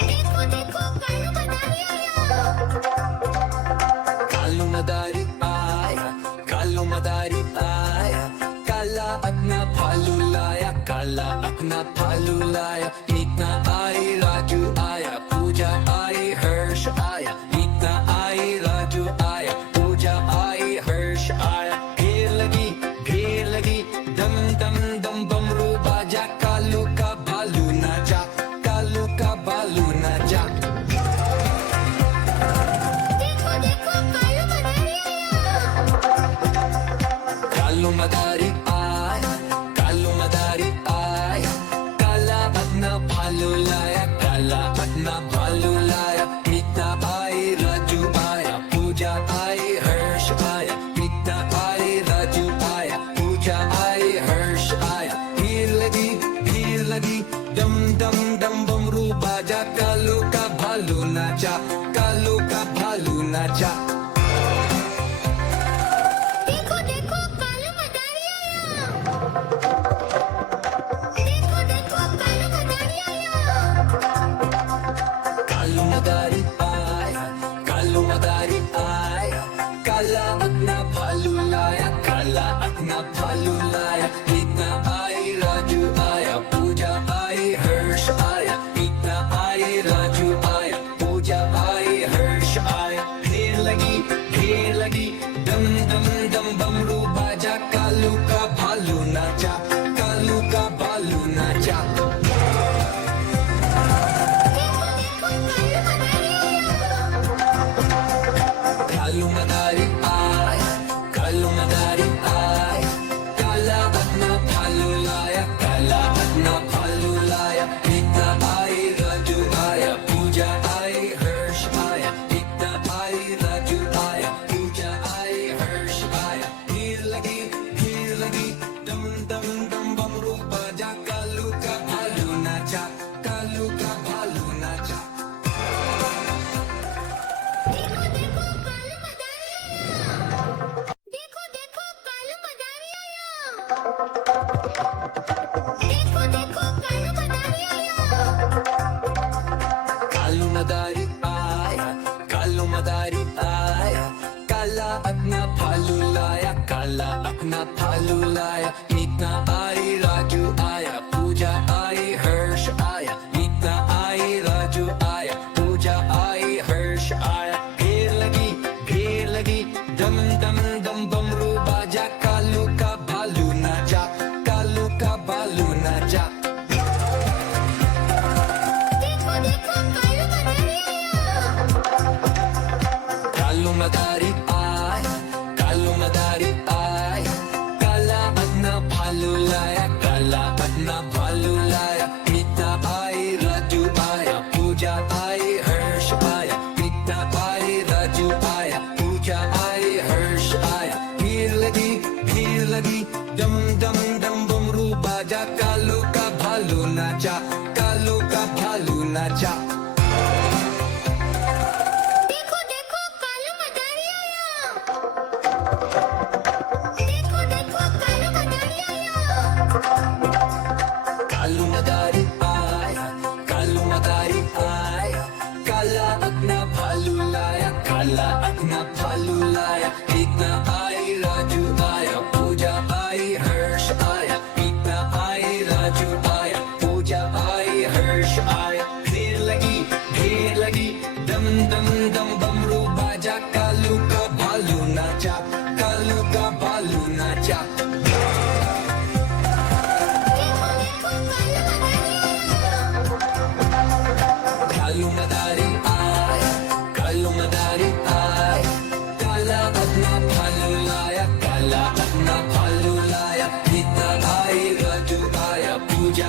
देखो देखो कालू मदारी आया। कालू मदारी आया, कालू मदारी आया, काला अपना भालू लाया, काला अपना भालू लाया। नीता आई, राजू आया, पूजा आई, हर्ष आया। नीता आई, राजू आया, पूजा आई, हर्ष आया। भीड़ लगी, दम दम दम बमरू बाजा। कालू का भालू नाचा, कालू का भालू नाचा। देखो देखो कालू मदारी आया। कालू मदारी आया, कालू मदारी आया, काला अपना भालू लाया, काला अपना भालू लाया। नीता आई, राजू आया, पूजा आई, हर्ष आया। नीता आई, राजू आया, पूजा आई, हर्ष आया। भीड़ लगी, दम दम दम बमरू बाजा। कालू का भालू नाचा, कालू का भालू नाचा। देखो देखो कालू मदारी आया। देखो देखो कालू मदारी आया। कालू मदारी आया, कालू मदारी आया, काला अपना भालू लाया, काला अपना भालू लाया। नीता आई, राजू आया, पूजा आई, हर्ष आया। नीता आई, राजू आया, पूजा आई, हर्ष आया। भीड़ लगी, दम दम दम बमरू बाजा। कालू का भालू नाचा, कालू का भालू नाचा। देखो देखो कालू मदारी आया। कालू मदारी आया, कालू मदारी आया, काला अपना भालू लाया, काला अपना भालू लाया। नीता आई, राजू आया, पूजा आई, हर्ष आया। नीता आई, राजू आया, पूजा आई, हर्ष आया। भीड़ लगी, दम दम दम बमरू बाजा। कालू का भालू नाचा, कालू का भालू नाचा। देखो देखो कालू मदारी आया। देखो देखो कालू मदारी आया। देखो देखो कालू मदारी आया। कालू मदारी आया, कालू मदारी आया, काला अपना भालू लाया, काला अपना भालू लाया। नीता आई, राजू आया, पूजा आई, हर्ष आया। नीता आई, राजू आया, पूजा आई, हर्ष आया। भीड़ लगी, दम दम दम बमरू बाजा। कालू का भालू नाचा, कालू का भालू नाचा। देखो देखो कालू मदारी आया। कालू मदारी आया, कालू मदारी आया, काला अपना भालू लाया, काला अपना भालू लाया। नीता आई, राजू आया, पूजा आई, हर्ष आया। नीता आई, राजू आया, पूजा आई, हर्ष आया। भीड़ लगी, दम दम दम बमरू बाजा। कालू का भालू नाचा, कालू का भालू नाचा। देखो देखो कालू मदारी आया। देखो देखो कालू मदारी आया। कालू मदारी आया, कालू मदारी आया, काला अपना भालू लाया, काला अपना भालू लाया। नीता आई, राजू आया, पूजा आई, हर्ष आया। नीता आई, राजू आया, पूजा आई, हर्ष आया। भीड़ लगी, दम दम दम बमरू बाजा। कालू का भालू नाचा, कालू का भालू नाचा। देखो देखो कालू मदारी आया। कालू मदारी आया, कालू मदारी आया, काला अपना भालू लाया, काला अपना भालू लाया। नीता आई, राजू आया, पूजा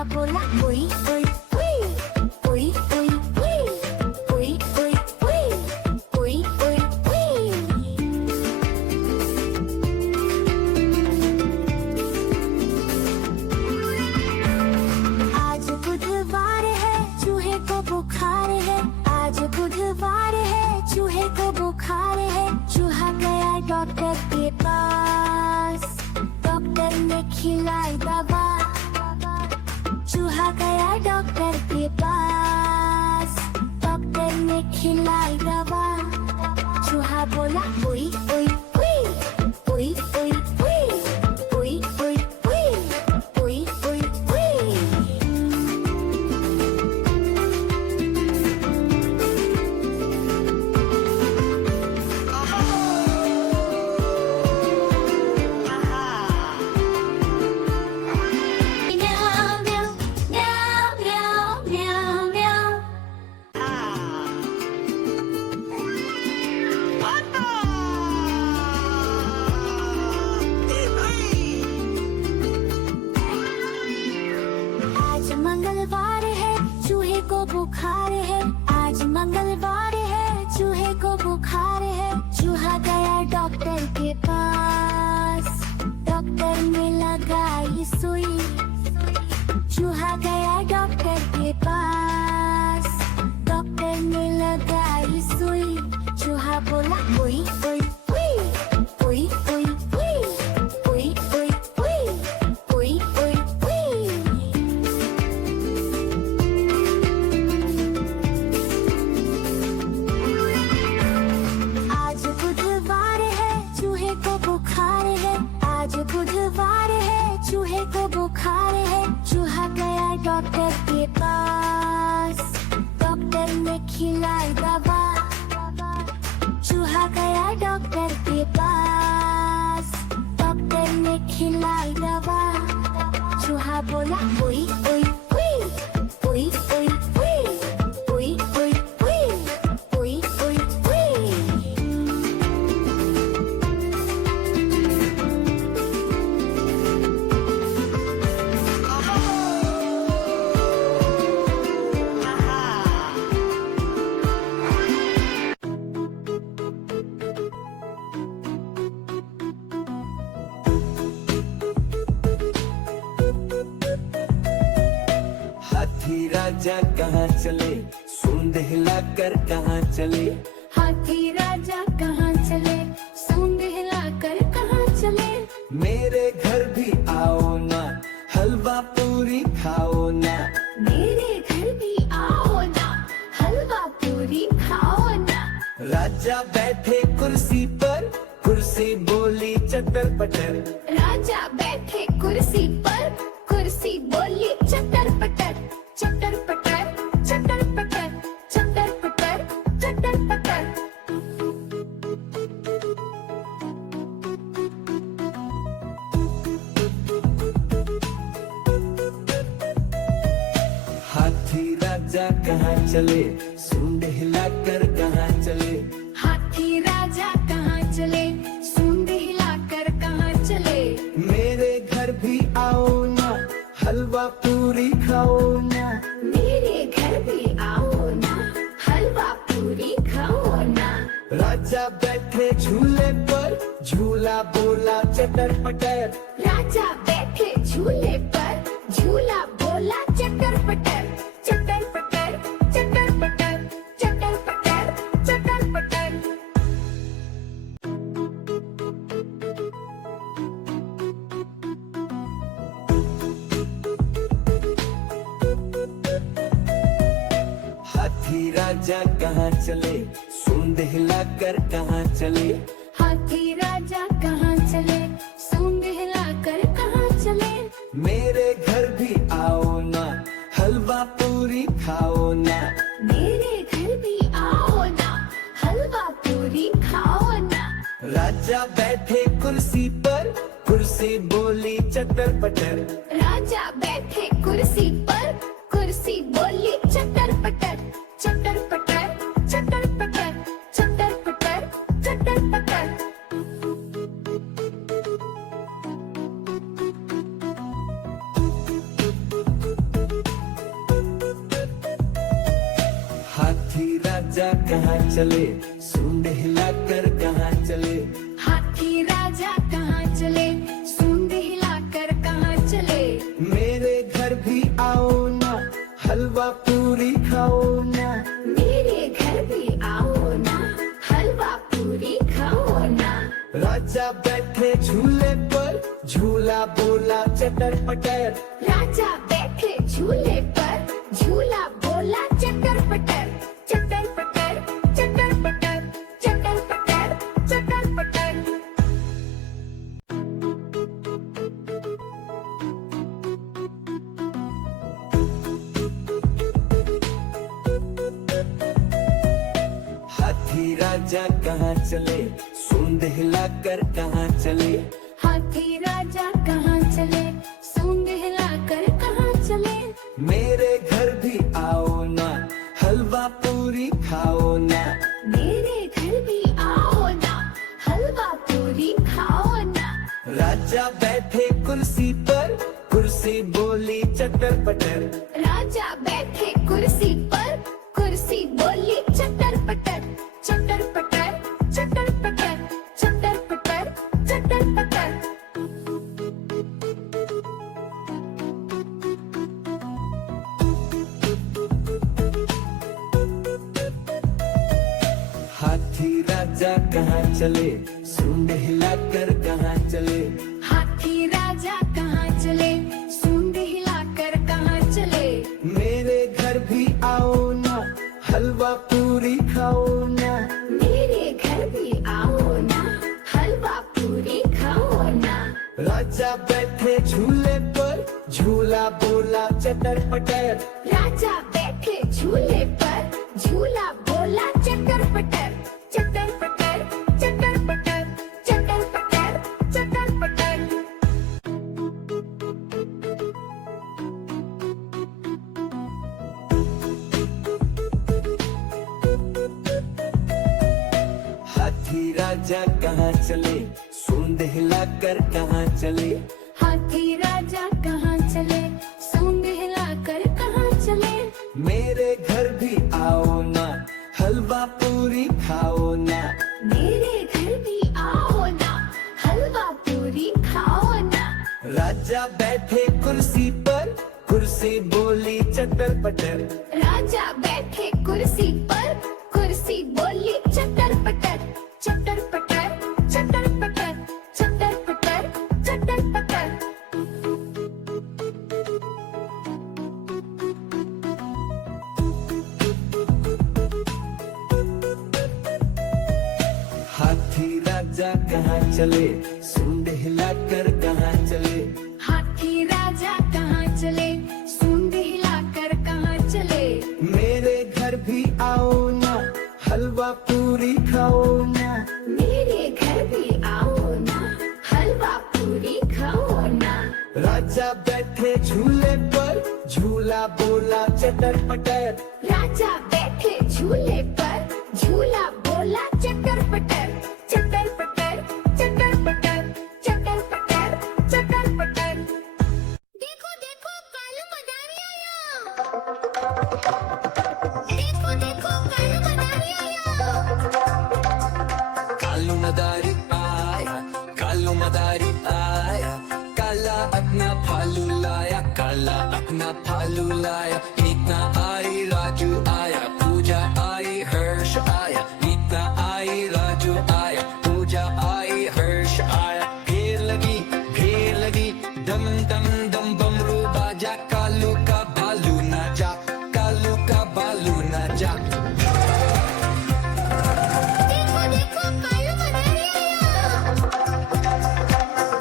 चूहा बोला ओई ओई ओई ओई ओई ओई ओई ओई ओई ओई ओई। आज बुधवार है चूहे को बुखार है, आज बुधवार है चूहे को बुखार है। चूहा गया डॉक्टर के पास, डॉक्टर ने खिलाई दवा। चूहा गया डॉक्टर के पास, डॉक्टर ने खिलाई दवा। चूहा बोला ओई ओई ओई ओई ओई ओई ओई ओई ओई ओई ओई। Meow, meow, meow, meow, meow, meow. आज मंगलवार है चूहे को बुखार है, आज मंगलवार है चूहे को बुखार है। चूहा गया डॉक्टर के पास, डॉक्टर ने लगाई सुई। चूहा गया डॉक्टर के पास, डॉक्टर ने लगाई सुई। चूहा बोला ओई ओई ओई ओई ओई ओई ओई ओई ओई ओई ओई। आज बुधवार है चूहे को बुखार है, आज बुधवार है चूहे को बुखार है। चूहा गया डॉक्टर के पास, डॉक्टर ने खिलाई दवा। चूहा गया डॉक्टर के पास, डॉक्टर ने खिलाई दवा। चूहा बोला ओई ओई ओई ओई ओई ओई ओई ओई ओई ओई। हाथी राजा कहाँ चले, सूंड हिलाकर कहाँ चले। हाथी राजा कहाँ चले, सूंड हिलाकर कहाँ चले। मेरे घर भी आओ ना, हलवा पूरी खाओ ना। मेरे घर भी आओ ना, हलवा पूरी खाओ ना। राजा बैठे कुर्सी पर, कुर्सी बोली चटर पटर। राजा बैठे कुर्सी पर, कुर्सी बोली चटर पटर। चटर पटर चटर पटर चटर पटर चटर पटर। हाथी राजा कहाँ चले, सूंड हिलाकर कहाँ चले। हाथी राजा कहाँ चले, सूंड हिलाकर कहाँ चले। मेरे घर भी आओ ना, हलवा पूरी खाओ ना। मेरे घर भी आओ ना, हलवा पूरी खाओ ना। राजा बैठे झूले पर, झूला बोला चटर पटर। राजा बैठे झूले पर, झूला बोला चटर पटर। चटर पटर चटर पटर चटर पटर चटर पटर। हाथी राजा कहाँ चले, सूंड हिलाकर कहाँ चले। हाथी राजा कहाँ चले, सूंड हिलाकर कहाँ चले। मेरे घर भी आओ ना, हलवा पूरी खाओ ना। मेरे घर भी आओ ना, हलवा पूरी खाओ ना। राजा बैठे कुर्सी पर, कुर्सी बोली चटर पटर। राजा बैठे कुर्सी पर, कुर्सी बोली चटर पटर। चटर पटर चटर पटर चटर पटर चटर पटर। राजा कहाँ चले, सूंड हिलाकर कहाँ चले। हाथी राजा कहाँ चले, सूंड हिलाकर कहाँ चले। मेरे घर भी आओ ना, हलवा पूरी खाओ ना। मेरे घर भी आओ ना, हलवा पूरी खाओ ना। राजा बैठे झूले पर, झूला बोला चटर पटर। राजा बैठे झूले पर, झूला बोला चटर पटर। चटर पटर, चटर पटर, चटर पटर, चटर पटर। हाथी राजा कहाँ चले, सूंड हिलाकर कहाँ चले। हाथी राजा कहाँ चले, सूंड हिलाकर कहाँ चले। मेरे घर भी आओ ना, हलवा पूरी खाओ ना। मेरे घर भी आओ ना, हलवा पूरी खाओ ना। राजा बैठे कुर्सी पर, कुर्सी बोली चटर पटर। राजा बैठे कुर्सी पर, कुर्सी बोली चटर पटर। चटर पटर, चटर पटर, चटर पटर, चटर पटर। हाथी राजा कहाँ चले, सूंड हिलाकर कहाँ चले। हाथी राजा कहाँ चले, सूंड हिलाकर कहाँ चले। मेरे घर भी आओ ना, हलवा पूरी खाओ ना। मेरे घर भी आओ ना, हलवा पूरी खाओ ना। राजा बैठे झूले पर, झूला बोला चटर पटर। राजा बैठे झूले पर, झूला बोला चटर पटर। चटर पटर, चटर पटर, चटर पटर, चटर पटर। हाथी राजा कहाँ चले, सूंड हिलाकर कहाँ चले। हाथी राजा कहाँ चले, सूंड हिलाकर कहाँ चले। मेरे घर भी आओ ना, हलवा पूरी खाओ ना। मेरे घर भी आओ ना, हलवा पूरी खाओ ना। राजा बैठे कुर्सी पर, कुर्सी बोली चटर पटर। राजा बैठे कुर्सी पर, कुर्सी बोली चटर पटर। चटर पटर, चटर पटर, चटर पटर, चटर पटर। हाथी राजा कहाँ चले, सूंड हिलाकर कहाँ चले। हाथी राजा कहाँ चले, सूंड हिलाकर कहाँ चले। मेरे घर भी आओ ना, हलवा पूरी खाओ ना। मेरे घर भी आओ ना, हलवा पूरी खाओ ना। राजा बैठे झूले पर, झूला बोला चटर पटर। राजा बैठे झूले पर, झूला बोला चटर पटर। चटर पटर, चटर पटर, चटर पटर, चटर पटर। देखो देखो कालू मदारी आया। देखो देखो कालू मदारी आया। कालू मदारी आया, कालू मदारी आया। काला अपना भालू लाया, काला अपना भालू लाया। नीता आई, राजू आया, पूजा आई, हर्ष आया। नीता आई, राजू आया, पूजा आई, हर्ष आया। भीड़ लगी, दम दम दम बमरू बाजा। कालू का भालू नाचा, कालू का भालू नाचा। देखो देखो कालू मदारी आया।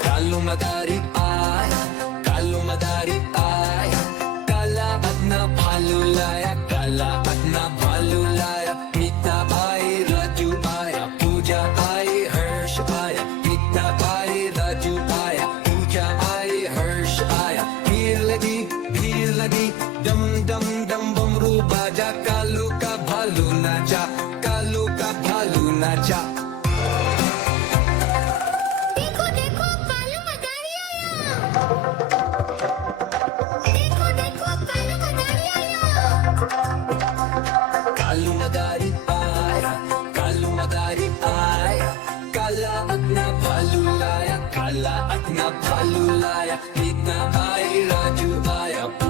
कालू मदारी आया, कालू मदारी आया। काला अपना भालू लाया, काला अपना भालू लाया। नीता आई, राजू आया, पूजा आई, हर्ष आया। नीता आई, राजू आया, पूजा आई, हर्ष आया। भीड़ लगी, दम दम दम बमरू बाजा। कालू का भालू नाचा, कालू का भालू नाचा। देखो देखो कालू मदारी आया। देखो देखो कालू मदारी आया। कालू मदारी काला अपना भालू लाया, एक ना आई राजू आया।